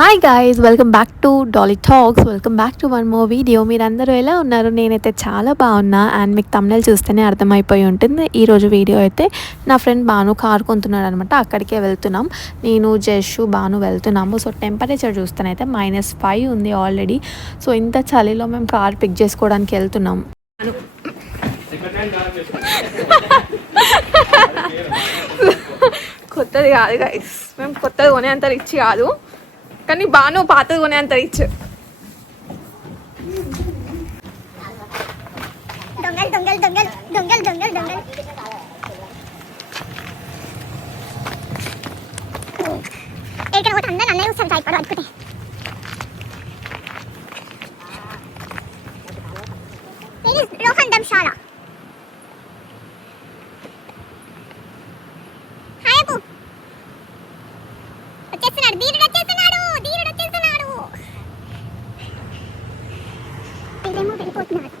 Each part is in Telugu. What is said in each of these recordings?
Hi guys, welcome back to Dolly talks. Welcome back to one more video. మీరందరూ ఎలా ఉన్నారు? నేనైతే చాలా బాగున్నా. అండ్ మీకు తమిళ చూస్తేనే అర్థమైపోయి ఉంటుంది. ఈరోజు వీడియో అయితే నా ఫ్రెండ్ బాను కారు కొంటున్నాడు అనమాట. అక్కడికే వెళ్తున్నాం. నేను జషు బాను వెళ్తున్నాము. సో టెంపరేచర్ చూస్తేనైతే -5 ఉంది ఆల్రెడీ. సో ఇంత చలిలో మేము కార్ పిక్ చేసుకోవడానికి వెళ్తున్నాం. కొత్తది కాదు గైస్, మేము కొత్తది కొనేంత రిచ్ కాదు, కానీ బాను పాతది కొనేంత రిచ్. రోహన్ దంశాల వచ్చేస్తున్నాడు, ధీరుడు వచ్చేస్తున్నాడు, ధీరుడు వచ్చేస్తున్నాడు. వీళ్ళేమో వెళ్ళిపోతున్నారు.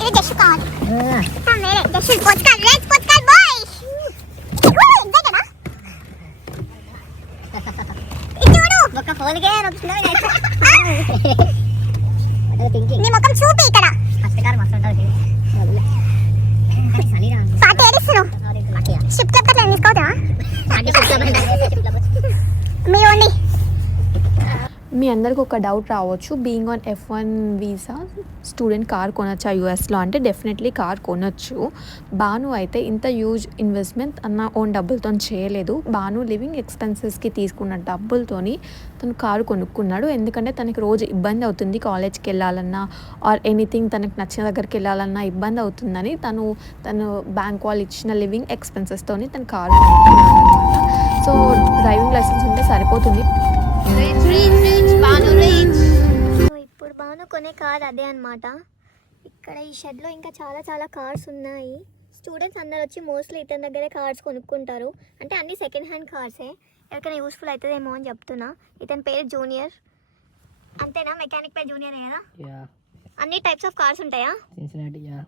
ఇది జస్ట్ కావాలి. జస్ట్ పోస్కల్ రెడ్ పోస్కల్ బాయ్. ఇదేనా? ఇచ్చుడు ఒక ఫోన్ కే నొక్కుతున్నా నేను. అదే థింకింగ్. నీ ముఖం చూపి ఇక్కడ. కష్టకారం మస్తు ఉంటది. సలీరా. పాట ఏడిస్తును. షిప్ క్లబ్ కట్లా తీసుకోదా? అన్ని షిప్ క్లబ్ మీ ఓన్లీ. మీ అందరికి ఒక డౌట్ రావచ్చు, being on F1 visa student car కొనొచ్చా యూఎస్లో అంటే? డెఫినెట్లీ కార్ కొనొచ్చు. బాను అయితే ఇంత హ్యూజ్ ఇన్వెస్ట్మెంట్ అన్న ఓన్ డబ్బులతో చేయలేదు. బాను లివింగ్ ఎక్స్పెన్సెస్కి తీసుకున్న డబ్బులతోని తను కారు కొనుక్కున్నాడు. ఎందుకంటే తనకి రోజు ఇబ్బంది అవుతుంది, కాలేజ్కి వెళ్ళాలన్నా ఆర్ ఎనీథింగ్ తనకు నచ్చిన దగ్గరికి వెళ్ళాలన్నా ఇబ్బంది అవుతుందని తను బ్యాంక్ వాళ్ళు ఇచ్చిన లివింగ్ ఎక్స్పెన్సెస్తోని తను కారు కొనుక్కున్నాడు అనమాట. సో డ్రైవింగ్ లైసెన్స్ ఉంటే సరిపోతుంది. సో ఇప్పుడు బాను కొనే కార్ అదే అనమాట. ఇక్కడ ఈ షెడ్లో ఇంకా చాలా కార్స్ ఉన్నాయి. స్టూడెంట్స్ అందరు వచ్చి మోస్ట్లీ ఇతని దగ్గరే కార్స్ కొనుక్కుంటారు. అంటే అన్ని సెకండ్ హ్యాండ్ కార్సే. ఎవరికైనా యూస్ఫుల్ అవుతుందేమో అని చెప్తున్నా. ఇతని పేరు జూనియర్. అంతేనా? మెకానిక్ పేరు జూనియర్ కదా? అన్ని టైప్స్ ఆఫ్ కార్స్ ఉంటాయా?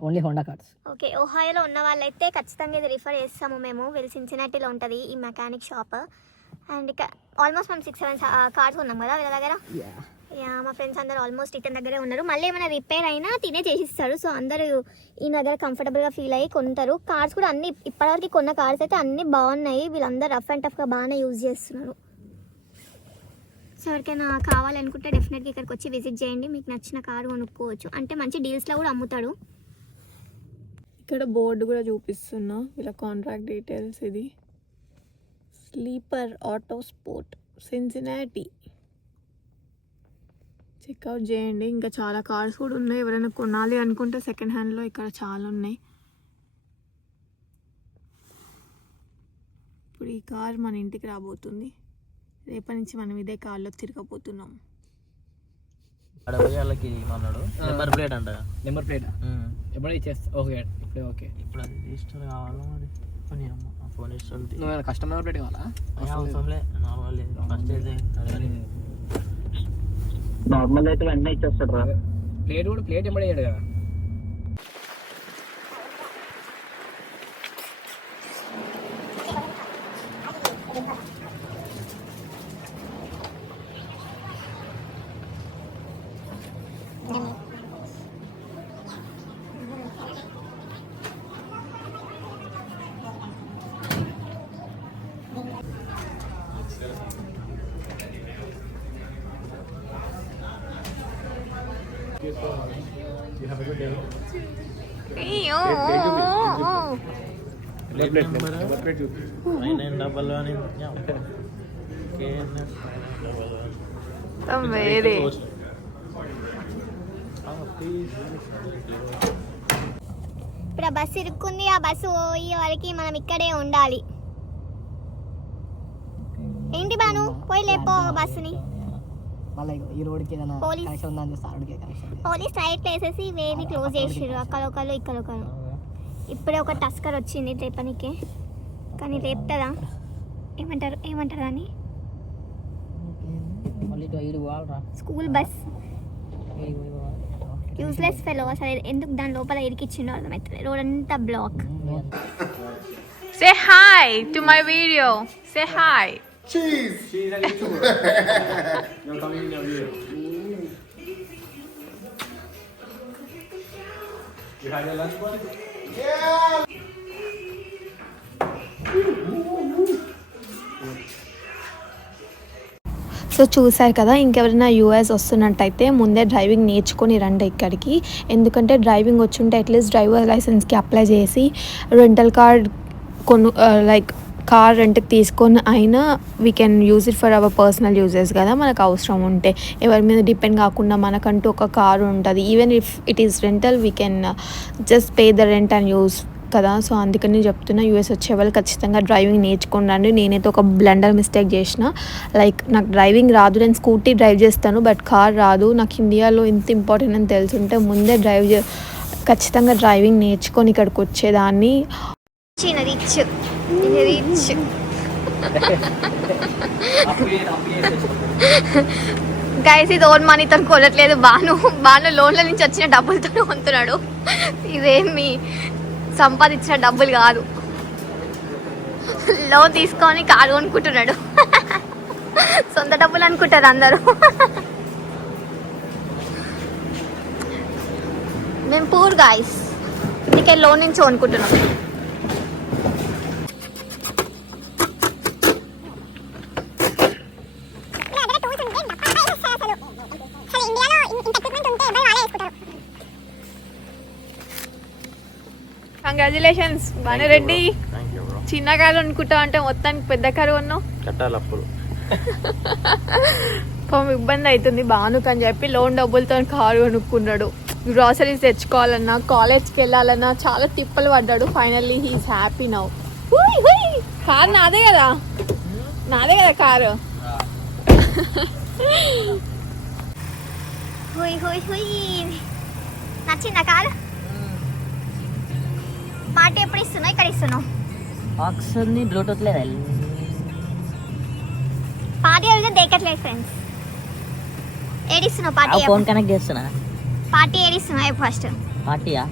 Only Honda cars. ఓకే, ఓహాయోలో ఉన్న వాళ్ళైతే ఖచ్చితంగా ఇది రిఫర్ చేస్తాము మేము. వీళ్ళు సిన్సినాటిలో ఉంటుంది ఈ మెకానిక్ షాప్. అండ్ ఇక ఆల్మోస్ట్ మేము 6-7 కార్స్ ఉన్నాం కదా వీళ్ళ దగ్గర. మా ఫ్రెండ్స్ అందరూ ఆల్మోస్ట్ ఇతని దగ్గరే ఉన్నారు. మళ్ళీ ఏమైనా రిపేర్ అయినా తినే చేసిస్తాడు. సో అందరూ ఈ దగ్గర కంఫర్టబుల్గా ఫీల్ అయ్యి కొంటారు. కార్స్ కూడా అన్ని ఇప్పటివరకు కొన్న కార్స్ అయితే అన్నీ బాగున్నాయి. వీళ్ళందరూ రఫ్ అండ్ టఫ్గా బాగానే యూజ్ చేస్తున్నారు. సో ఎవరికైనా కావాలనుకుంటే డెఫినెట్గా ఇక్కడికి వచ్చి విజిట్ చేయండి. మీకు నచ్చిన కారు కొనుక్కోవచ్చు. అంటే మంచి డీల్స్లో కూడా అమ్ముతాడు. ఇక్కడ బోర్డు కూడా చూపిస్తున్నా, వీళ్ళ కాంట్రాక్ట్ డీటెయిల్స్. ఇది sleeper auto sport Cincinnati. Checkout చేయండి. ఇంకా చాలా కార్స్ కూడా ఉన్నాయి. ఎవరైనా కొనాలి అనుకుంటే సెకండ్ హ్యాండ్లో ఇక్కడ చాలా ఉన్నాయి. ఇప్పుడు ఈ కార్ మన ఇంటికి రాబోతుంది. రేపటి నుంచి మనం ఇదే కార్లో తిరగబోతున్నాం. నెంబర్ ప్లేట్ అంట. నెంబర్ ప్లేట్ ఎప్పుడు ఇచ్చేస్తా. ఓకే ఇప్పుడే. ఓకే ఇప్పుడు అది రిజిస్టర్ కావాలా మరి? ఫోన్ రిజిస్టర్ నువ్వు కస్టమర్ ప్లేట్ కావాలా? అవసరంలే, నార్మల్ ఫస్ట్ అయితే నార్మల్ అయితే వెంటనే ఇచ్చేస్తాడు రా. ప్లేట్ కూడా ప్లేట్ ఎంబడి అయ్యాడు కదా. You have a good day. Number plate 9911 KNF 911. ఇప్పుడు ఆ బస్సు ఇరుక్కుంది. ఆ బస్సు పోయే వరకు మనం ఇక్కడే ఉండాలి. ఏంటి బాను, పోయి లేపో బస్సుని. మళ్ళీ ఈ రోడ్కి ఏదైనా కనెక్షన్ ఉందని చూస్తే ఆ రోడ్కి కనెక్షన్. పోలీస్ రైట్ వేసేసి వేవి క్లోజ్ చేసిర్రు. అక్కడ ఒకళ్ళు ఇక్కడ ఒకళ్ళు. ఇప్పుడే ఒక టస్కర్ వచ్చింది రేపనికి, కానీ రేపుతుందా ఏమంటారు అని స్కూల్ బస్ యూస్లెస్ ఫెలో. అసలు ఎందుకు దాని లోపల ఇరికిచ్చిండో అర్థమవుతుంది. రోడ్ అంతా black. Say hi to my video. Say hi. She's a YouTuber. You're coming in the video. You had your lunch buddy? Yeah. So చూసారు కదా, ఇంకెవరైనా యూఎస్ వస్తున్నట్టయితే ముందే డ్రైవింగ్ నేర్చుకొని రండి ఇక్కడికి. ఎందుకంటే డ్రైవింగ్ వచ్చుంటే అట్లీస్ట్ డ్రైవర్ లైసెన్స్కి అప్లై చేసి రెంటల్ కార్డ్ లైక్ కార్ రెంట్కి తీసుకొని అయినా we can use it for our personal uses కదా. మనకు అవసరం ఉంటే ఎవరి మీద డిపెండ్ కాకుండా మనకంటూ ఒక కారు ఉంటుంది. Even if it is rental we can just pay the rent and use కదా. సో అందుకని చెప్తున్నా, యూఎస్ వచ్చే వాళ్ళు ఖచ్చితంగా డ్రైవింగ్ నేర్చుకోండి. నేనైతే ఒక బ్లండర్ మిస్టేక్ చేసిన. లైక్ నాకు డ్రైవింగ్ రాదు, నేను స్కూటీ డ్రైవ్ చేస్తాను బట్ కార్ రాదు. నాకు ఇండియాలో ఇంత ఇంపార్టెంట్ అని తెలుసుంటే ముందే ఖచ్చితంగా డ్రైవింగ్ నేర్చుకొని ఇక్కడికి వచ్చేదాన్ని. రిచ్ గైస్, ఇది ఓన్ మనీతో కొనట్లేదు. బాను లోన్ల నుంచి వచ్చిన డబ్బులతో కొంటున్నాడు. ఇదేమి సంపాదించిన డబ్బులు కాదు, లోన్ తీసుకొని కారు కొనుక్కుంటున్నాడు. సొంత డబ్బులు అనుకుంటారు అందరూ. మేము పూర్ గాయస్, అందుకే లోన్ నుంచి కొనుక్కుంటున్నాం. కంగ్రాచులేషన్స్ బానురెడ్డి. చిన్న కారు అనుకుంటా అంటే మొత్తానికి పెద్ద కారు కొన్నావు. కట్టాలప్పుడు పాపం ఇబ్బంది అవుతుంది బానుకు అని చెప్పి లోన్ డబ్బులతో కారు కొనుక్కున్నాడు. గ్రాసరీస్ తెచ్చుకోవాలన్నా, కాలేజ్కి వెళ్ళాలన్నా చాలా తిప్పలు పడ్డాడు. Finally he's happy now. Car నాదే కదా కారు. నచ్చిందా కారు? పార్టీ ఎప్పుడు ఇస్తున్నావు? ఇక్కడ ఇస్తున్నావు ఆక్సిజన్ బ్లూటూత్ లేదా? పార్టీ అడిగితే దేకట్లేదు ఫ్రెండ్స్. ఏడిస్తున్నావు పార్టీ? ఫోన్ కనెక్ట్ చేస్తున్నా. పార్టీ ఏడిస్తున్నావు ఫస్ట్? పార్టీయా?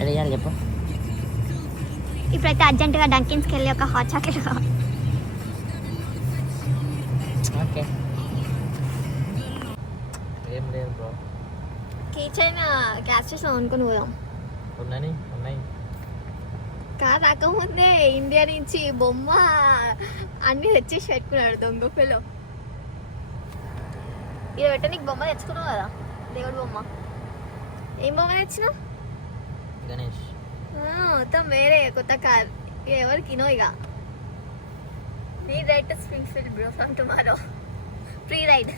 అడిగాను చెప్పు. ఇప్పుడైతే అర్జెంటుగా డంకిన్స్కి వెళ్ళి ఒక హాట్ చాక్లెట్ కావాలి. ఓకే, ఏం లేదు బ్రో. కిచెన్ గ్యాస్ స్టేషన్ అనుకుని పోదాం. ఉన్నాయి. కార్ రాకముందే ఇండియా నుంచి బొమ్మ అన్ని తెచ్చేసి పెట్టుకున్నాడు దొంగ పిల్ల. ఇది పెట్ట నీకు బొమ్మ తెచ్చుకున్నావు కదా, దేవుడు బొమ్మ. ఏం బొమ్మ తెచ్చినావు? గణేష్. మొత్తం వేరే కొత్త కార్. ఎవరికి నో ఇక నీ right to Springfield bro from tomorrow. Free ride.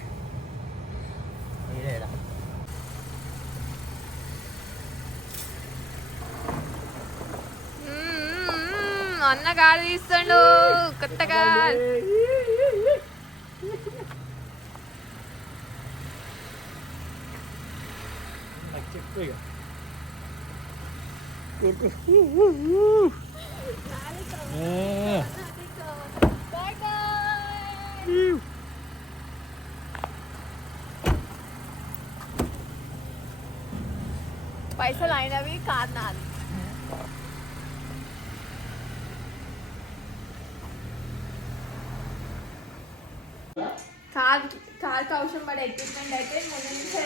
అన్న కారు తీస్తాడు కొత్త కార్. పైసలు అయినవి, కార్ నాది. కార్కి అవసరం పడే ఎక్విప్మెంట్ అయితే ముందు నుంచే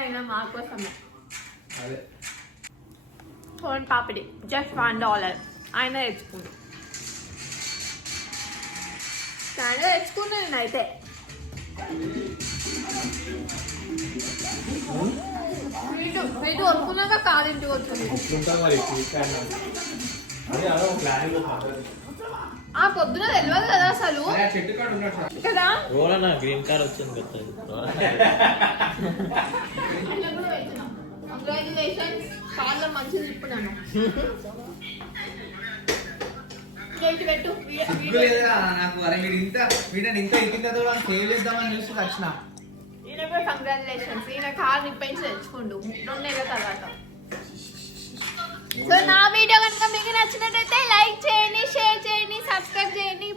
అయినా మా కోసమే. ఫోన్ పాపిడి జస్ట్ $1 ఆయన తెచ్చుకుంది. స్టాండర్డ్ తెచ్చుకున్నా నేనైతే. వీటి వరుకున్నాక కాదు ఇంటికి వచ్చింది. పొద్దున తెలియదు కదా అసలు కదా. గ్రీన్ కార్ వచ్చింది. కంగ్రాచులేషన్స్ పార్లర్ మంచిగా తిప్పున్నాను పెట్టు సిగ్గులేదురా నాకు. అరే మీరు ఇంత వీడని ఇంత ఇచ్చిన తర్వాత సేవ్ చేద్దామని చూసి వచ్చిన. ఈయన కూడా కంగ్రాచులేషన్స్. ఈయన కార్ రిపేర్స్ తెచ్చుకోండు 2 నెలల తర్వాత. సో నా వీడియో కనుక మీకు నచ్చినట్టయితే లైక్ చేయండి, షేర్ చేయండి, సబ్స్క్రైబ్ చేయండి.